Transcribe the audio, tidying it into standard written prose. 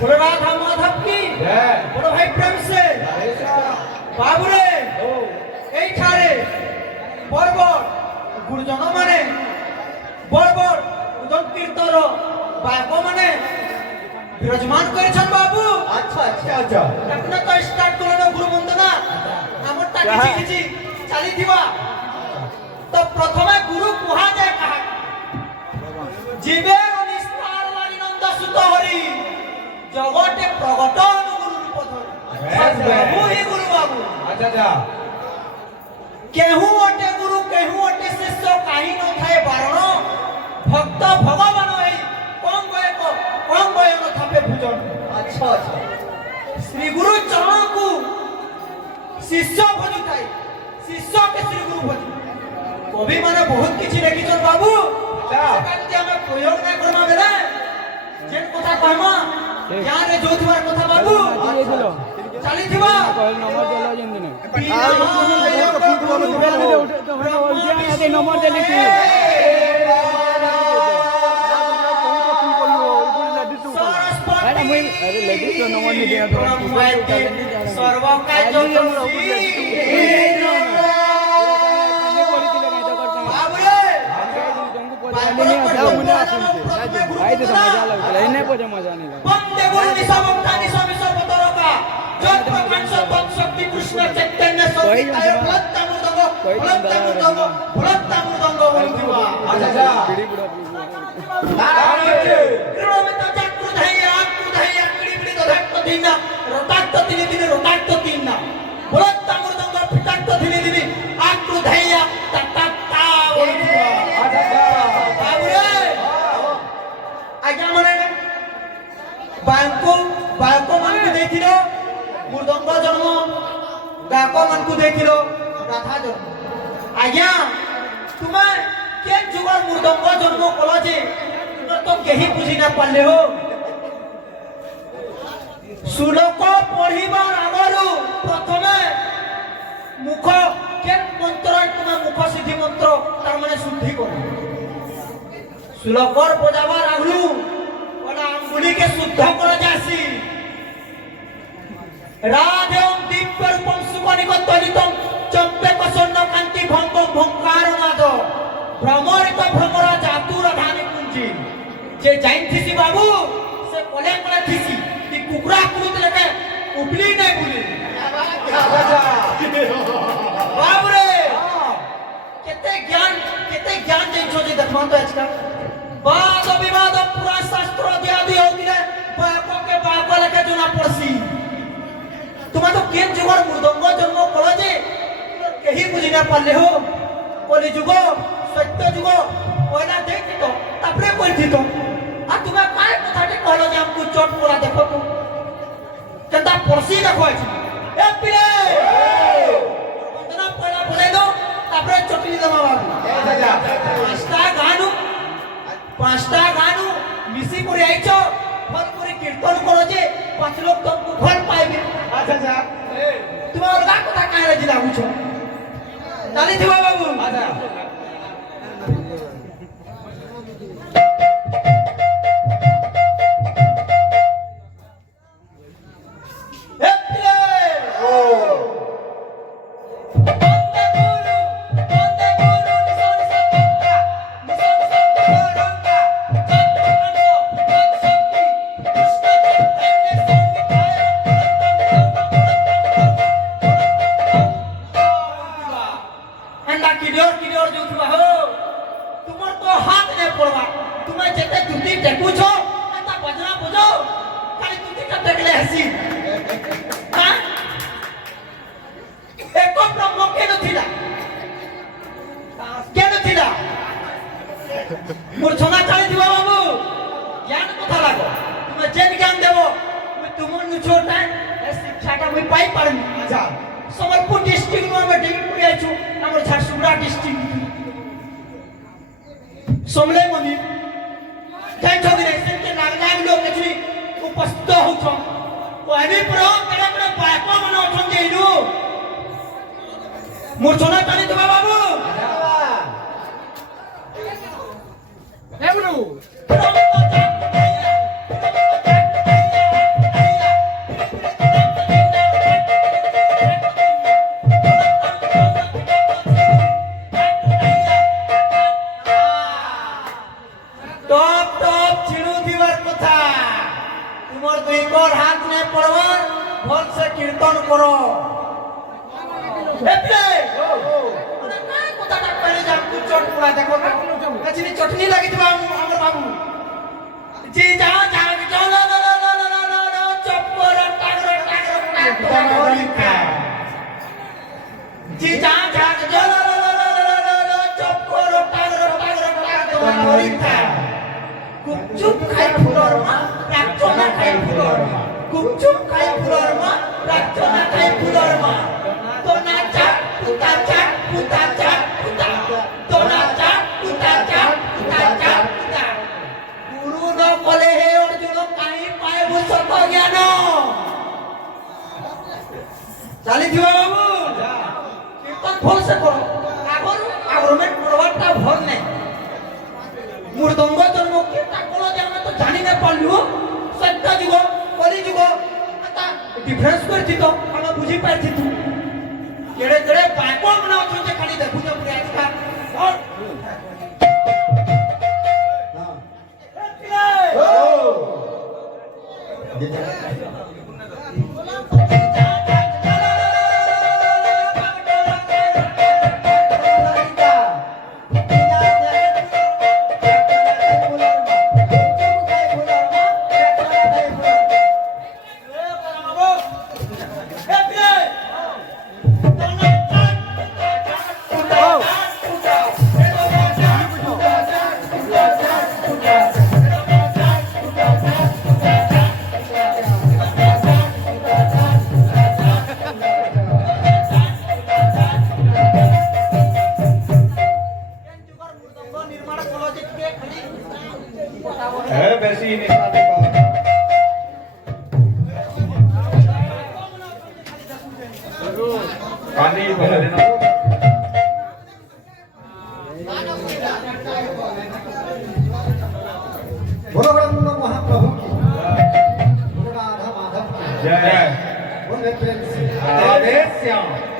बोलो राधा माधव की बोलो भाई प्रेम से बाबू रे এই ছাড়ে বরবর গুরুজন মানে বরবর উদম কীর্তর বায়ক মানে বিরাজমান করেছেন বাবু। আচ্ছা আচ্ছা আচ্ছা এখন তো স্টার্ট করলো গুরু বন্দনা আমরটা কিছু কিছু চালিথিবা। তো প্রথমে গুরু কুহা যায় কাহা জীবে নিস্তার লাগি নন্দ সুত হরি জগতে প্রগটন গুরু রূপ ধরি। বাবু হি গুরু বাবু। আচ্ছা আচ্ছা কেহু অটে গুরু কেহু অটে শিষ্য কাহি ন থাকে বারণ ভক্ত ভগবান এই কম বয়ন থাপে ভুজন। আচ্ছা আচ্ছা শ্রী গুরু চরণকু শিষ্য ভজু থাই শিষ্যকে শ্রী গুরু ভজু। কবি মানে বহুত কিছু লিখিছন বাবু। সেটা যদি আমি প্রয়োগ না করমা বেলে যে কথা কহমা জ্ঞান রে যোথিবার কথা বাবু চালিথিবা নম্বর দেলা যেন না নম্বর দেলি কি अरे मैं अरे लेडीज तो नंबर नहीं दिया तो सर्वकार्य मजा नहीं वंदे गुरु निसवक्ता निसविसो बतरका जत प्रकाश तत् शक्ति कृष्ण चैतन्य सविताय फलत्तामुदंग वंदिवा। अच्छा कृणोमित चक्रु धैर्य किड़ी किड़ी दधक्त दिना रोताक्त तिनि तिनि रोताक्त तिन्ना फलत्तामुदंग फिताक्त तिनि तिनि आक्रु धैर्य तत्ता वंदिवा। अच्छा बाबू रे आज्ञा माने बायको मानकु देखिलो मृदंग जन्म गायक मानकु देखिलो राधा जन्म। आज्ञा तुम्हें के जुगर मृदंग जन्म कला जे तुम तो केही बुझी ना पाले हो। श्लोक पढ़िबार आगरु प्रथमे मुख के मंत्र तुम्हें मुख सिद्धि मंत्र तार माने शुद्धि करो। श्लोकर बजाबार आगलु अंगुली के शुद्ध कर जासी राधे दिव्य रूपम सुकनिक तलितम चंपे प्रसन्न कांति भंग भंकार नाद भ्रमरित भ्रमरा जातु राधानी कुंजी जे जाइन थिसी बाबू से कोले कोले थिसी कि कुकुरा कुरुत लेके उपली नहीं बुली। बाबू रे केते ज्ञान जे छोजे देखमा तो आजका वाद विवाद पूरा शास्त्र दिया दी होगिले बाको के बाको लेके जुना पड़सी। तुम तो केन जुगर मृदंग जन्म कलो जे केही बुझी ना पाले हो। कली जुग सत्य जुग ओना देखि तो तापरे पढ़थि तो आ तुमे काय कथाटे कहलो जे हमकु चोट पूरा देखो तो केता पड़सी देखो अछि ए पिले वंदना पड़ा बोले दो तापरे चोटली दमा बाबू। पांचटा गानु मिसी করে আইছো ফল করে কীর্তন করো যে পাঁচ লোক তোমাকে ফল পাইবে। अच्छा अच्छा তুমি অলগা কথা কাহে জিলা বুঝছো তালি দিবা বাবু। अच्छा এ পিলে ও मूर्छना चाली दिवा बाबू ज्ञान कथा लागो तुम जेन ज्ञान देबो तुम नुछोटा शिक्षाटा मुई पाई पारमी। अच्छा समलपुर डिस्ट्रिक्ट में मैं डिग्री पढ़ी आइछु हमर झारसुगुड़ा डिस्ट्रिक्ट समले मंदिर जाय छबि रे से नागनाग लोग केछी उपस्थित होछ ओहनी प्रो केडा केडा बायको मन अछन जेइनु मूर्छना चाली दिवा बाबू। ए बुलु তোমার দুই কর হাত নে পড়বার ভল সে কীর্তন করো এপলে মানে কাই কথাটা কইলে যা তু চট পুরা দেখো কাছিনি চটনি লাগিতবা আমার বাবু জি যা যা চলো চপ কর টাগর টাগর জি যা যা চলো চপ কর টাগর টাগর গুপচুপ খাই ফুলর মা প্রার্থনা খাই ফুলর মা গুপচুপ খাই ফুলর মা প্রার্থনা খাই ফুলর মা তোনা চাট পুতা চাট পুতা চাট পুতা তোনা চাট পুতা চাট পুতা চাট পুতা গুরু ন কলে হে অর্জুন কাই পায় সত জ্ঞান চালিথিবা বাবু কীর্তন ভলসে করো আগরমেন্ট পড়বারটা ভল নেই মৃদঙ্গ জন্ম কেটা কোলো যে আমরা তো জানি না পারলু সত্য যুগ কলি যুগ তা ডিফারেন্স করছি তো আমরা বুঝি পারছি তু কেড়ে কেড়ে বাইকো মনে আছে যে খালি দেখু যে পুরো আজকা और বেশি নিশাতে পাওয়া পানি বলে দেনা बोलो ब्रह्म महाप्रभु की बोलो राधा माधव की जय बोलो प्रेम से राधे श्याम